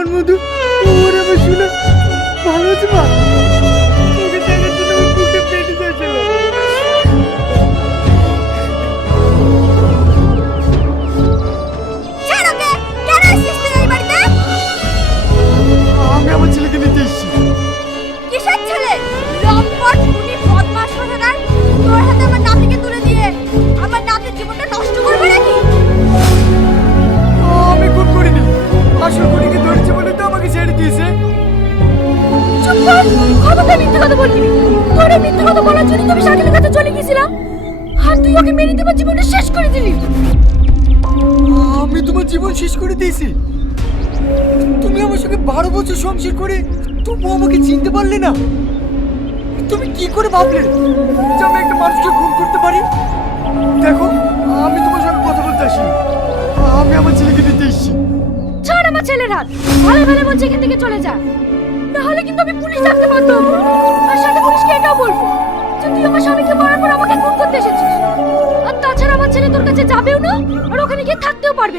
আমার মধু ওর আমার শুনে ভালো আছে মা। তোকে দেখার জন্য আমার বুকটা পেটে যাচ্ছিল। আমি আমার ছেলেকে নিতে এসেছি। কিসের ছেলে? লম্পট খুনি বদমাশ কোথাকার। তোর হাতে আমার নাতিকে তুলে দিয়ে আমার নাতির জীবনটা নষ্ট করবে নাকি? আমি খুন করিনি, আসল খুনিকে ধরেছে বলে তো আমাকে ছেড়ে দিয়েছে। চুপ কর, খবরদার মিথ্যে কথা বলবি না। তোর এই মিথ্যে কথা বলার জন্য তো আমি শাকিলের কাছে চলে গেছিলাম, আর তুই ওকে মেরে দেবার জীবনটা শেষ করে দিলি। আমি তোমার জীবন শেষ করে দিয়েছি? তুমি আমার সঙ্গে 12 বছর সংসার করে তবু আমাকে চিনতে পারলে না? তুমি কি করে ভাবলে যে আমি একটা মানুষকে খুন করতে পারি? দেখো, আমি তোমার সঙ্গে কথা বলতে আসিনি, আমি আমার ছেলেকে নিতে এসেছি। ছাড় আমার ছেলের হাত, ভালো ভালো বলছে এখান থেকে চলে যা, নাহলে কিন্তু আমি পুলিশ ডাকতে বাধ্য হবো। আর সাথে পুলিশকে এটাও বলবো যে তুই আমার স্বামীকে মারার পর আমাকে খুন করতে এসেছিস। আর তাছাড়া আমার ছেলে তোর কাছে যাবেও না, আর ওখানে গিয়ে থাকতেও পারবে না।